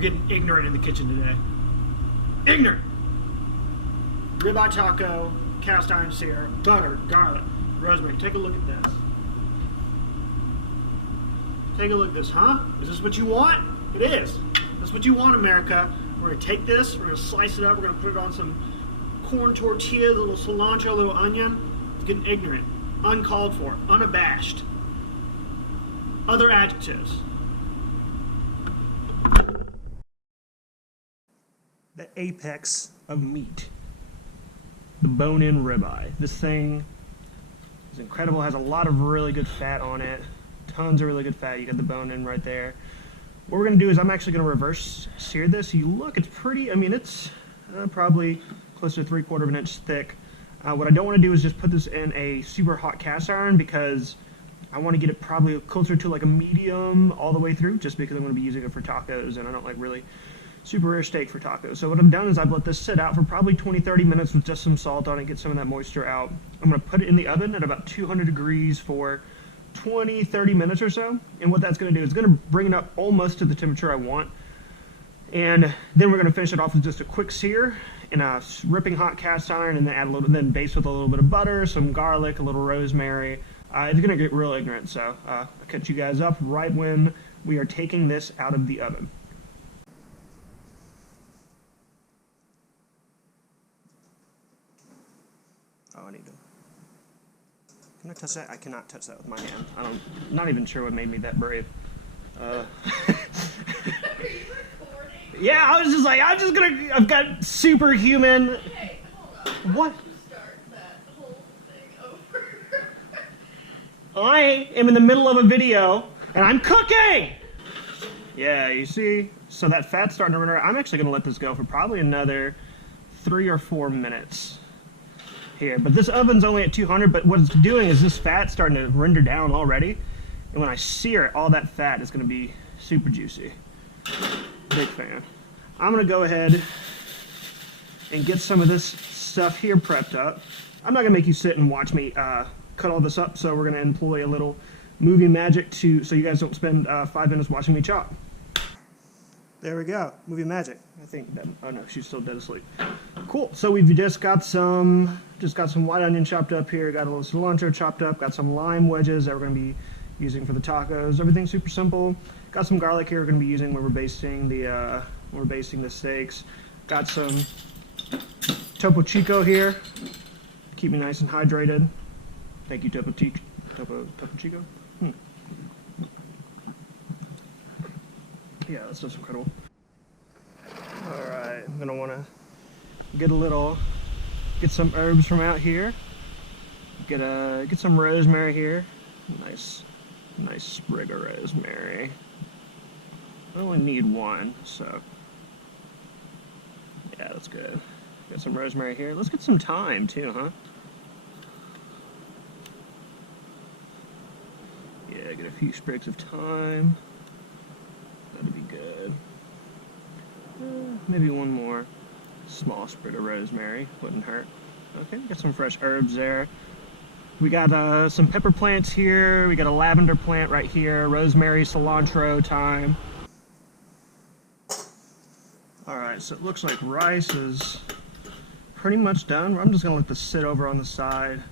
We're getting ignorant in the kitchen today. Ignorant! Ribeye taco, cast iron sear, butter, garlic, rosemary. Take a look at this. Take a look at this, huh? Is this what you want? It is. That's what you want, America. We're going to take this, we're going to slice it up, we're going to put it on some corn tortillas, a little cilantro, a little onion. It's getting ignorant, uncalled for, unabashed. Other adjectives. The apex of meat. The bone-in ribeye. This thing is incredible, has a lot of really good fat on it. Tons of really good fat. You got the bone-in right there. What we're going to do is I'm actually going to reverse sear this. You look, it's pretty, I mean, it's probably close to 3/4 of an inch thick. What I don't want to do is just put this in a super hot cast iron because I want to get it probably closer to like a medium all the way through, just because I'm going to be using it for tacos and I don't like really super rare steak for tacos. So what I've done is I've let this sit out for probably 20-30 minutes with just some salt on it, get some of that moisture out. I'm going to put it in the oven at about 200 degrees for 20-30 minutes or so, and what that's going to do is going to bring it up almost to the temperature I want, and then we're going to finish it off with just a quick sear in a ripping hot cast iron, and then add a little, then baste with a little bit of butter, some garlic, a little rosemary. It's going to get real ignorant, so I'll catch you guys up right when we are taking this out of the oven. Oh, I need to. Can I touch that? I cannot touch that with my hand. I'm not even sure what made me that brave. Are you recording? Yeah, I was just like, I've got superhuman. Hey, hold on. What? Start that whole thing over. I am in the middle of a video and I'm cooking. Yeah, you see? So that fat's starting to run around. I'm actually going to let this go for probably another 3 or 4 minutes. Here, but this oven's only at 200, but what it's doing is this fat's starting to render down already, and when I sear it, all that fat is going to be super juicy. Big fan. I'm going to go ahead and get some of this stuff here prepped up. I'm not going to make you sit and watch me cut all this up, so we're going to employ a little movie magic so you guys don't spend 5 minutes watching me chop. There we go, movie magic. I think that, oh no, she's still dead asleep. Cool, so we've just got some white onion chopped up here, got a little cilantro chopped up, got some lime wedges that we're gonna be using for the tacos. Everything's super simple. Got some garlic here we're gonna be using when we're basting the steaks. Got some Topo Chico here, keep me nice and hydrated. Thank you, Topo Chico. Yeah, that stuff's incredible. Alright, I'm gonna wanna get some herbs from out here. Get some rosemary here. Nice sprig of rosemary. I only need one, so yeah, that's good. Got some rosemary here. Let's get some thyme too, huh? Yeah, get a few sprigs of thyme. That'd be good. Maybe one more small sprig of rosemary, wouldn't hurt. Okay, got some fresh herbs there. We got some pepper plants here. We got a lavender plant right here. Rosemary, cilantro, thyme. All right, so it looks like rice is pretty much done. I'm just gonna let this sit over on the side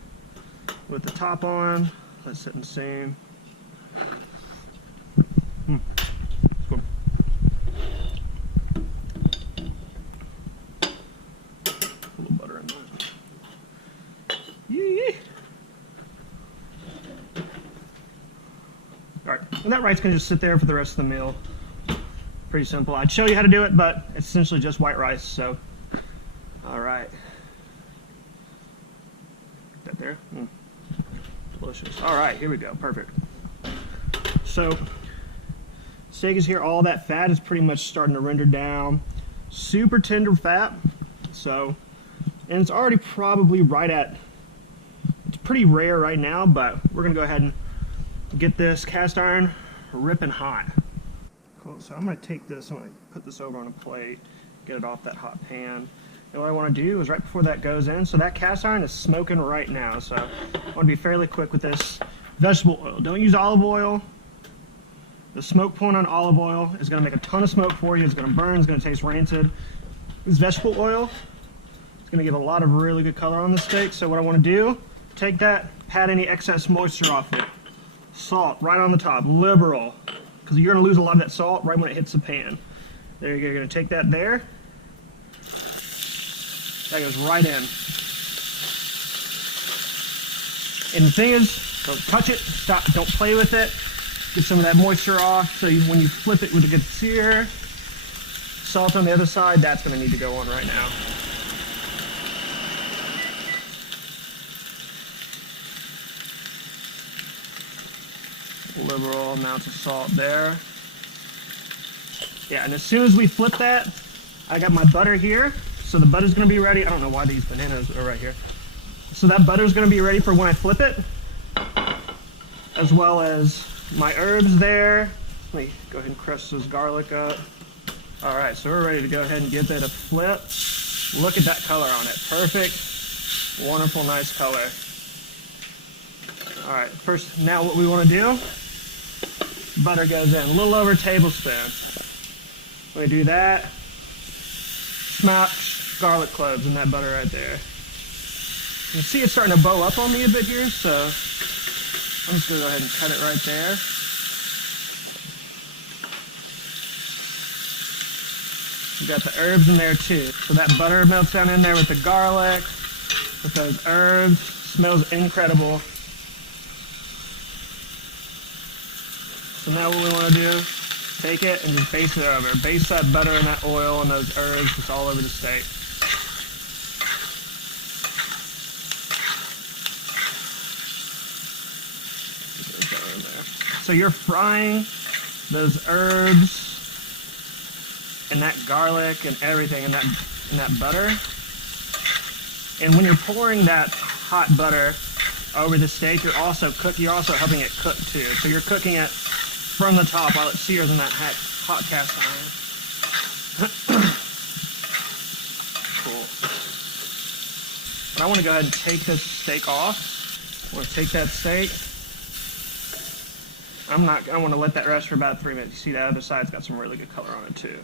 with the top on. Let it sit and steam. Good. A little butter in that. Yee. All right, and that rice can just sit there for the rest of the meal. Pretty simple. I'd show you how to do it, but it's essentially just white rice, so. All right. That there? Delicious. All right, here we go, perfect. So, steak is here, all that fat is pretty much starting to render down. Super tender fat, so, and it's already probably right at, it's pretty rare right now, but we're gonna go ahead and get this cast iron ripping hot. Cool, so I'm gonna take this, I'm gonna put this over on a plate, get it off that hot pan. And what I wanna do is right before that goes in, so that cast iron is smoking right now, so I wanna be fairly quick with this. Vegetable oil, don't use olive oil. The smoke point on olive oil is going to make a ton of smoke for you. It's going to burn. It's going to taste rancid. This vegetable oil is going to give a lot of really good color on the steak. So what I want to do, take that, pat any excess moisture off it. Salt right on the top, liberal, because you're going to lose a lot of that salt right when it hits the pan. There you go. You're going to take that there. That goes right in. And the thing is, don't touch it, stop, don't play with it. Get some of that moisture off, so when you flip it with a good sear, salt on the other side, that's going to need to go on right now. Liberal amounts of salt there. Yeah, and as soon as we flip that, I got my butter here. So the butter's going to be ready. I don't know why these bananas are right here. So that butter's going to be ready for when I flip it, as well as my herbs there. Let me go ahead and crush this garlic up. All right, so we're ready to go ahead and give it a flip. Look at that color on it. Perfect, wonderful, nice color. All right, first, now what we want to do, butter goes in, a little over a tablespoon. Let me do that. Smash garlic cloves in that butter right there. You see it's starting to bow up on me a bit here, so I'm just going to go ahead and cut it right there. You got the herbs in there too. So that butter melts down in there with the garlic, with those herbs. Smells incredible. So now what we want to do, take it and just base it over. Base that butter and that oil and those herbs just all over the steak. So you're frying those herbs and that garlic and everything in that butter. And when you're pouring that hot butter over the steak, you're also helping it cook too. So you're cooking it from the top while it sears in that hot cast iron. Cool. But I want to go ahead and take this steak off. I want to take that steak. I want to let that rest for about 3 minutes. You see that other side's got some really good color on it too.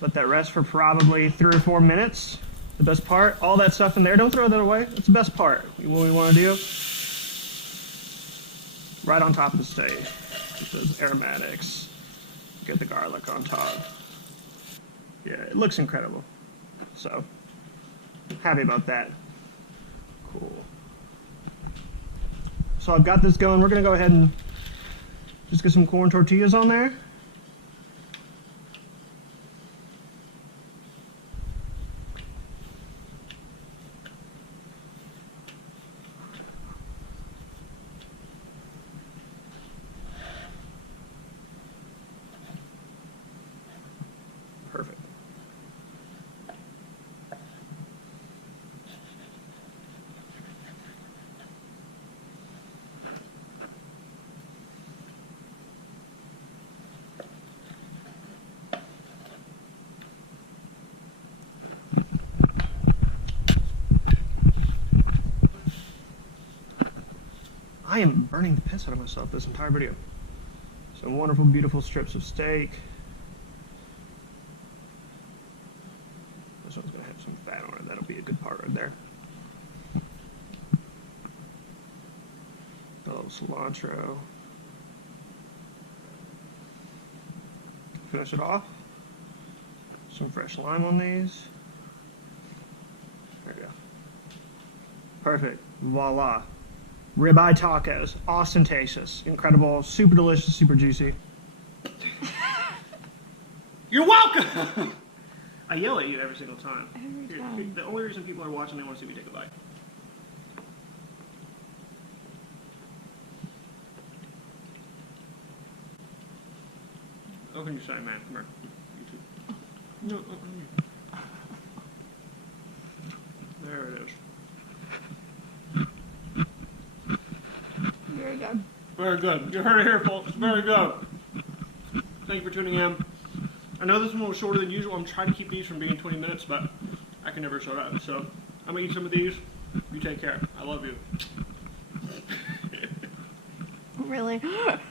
Let that rest for probably 3 or 4 minutes. The best part, all that stuff in there, don't throw that away. That's the best part. What we want to do, right on top of the steak, get those aromatics, get the garlic on top. Yeah, it looks incredible. So, happy about that. Cool. So I've got this going. We're going to go ahead and just get some corn tortillas on there. Perfect. I am burning the piss out of myself this entire video. Some wonderful, beautiful strips of steak. This one's gonna have some fat on it. That'll be a good part right there. A little cilantro. Finish it off. Some fresh lime on these. There we go. Perfect. Voila. Ribeye tacos, ostentatious, incredible, super delicious, super juicy. You're welcome! I yell at you every single time. Every time. The only reason people are watching, they want to see me take a bite. Open your side, man. Come here. You too. No, there it is. Very good. Very good. You heard it here, folks. Very good. Thank you for tuning in. I know this one was shorter than usual. I'm trying to keep these from being 20 minutes, but I can never shut up. So I'm going to eat some of these. You take care. I love you. Really?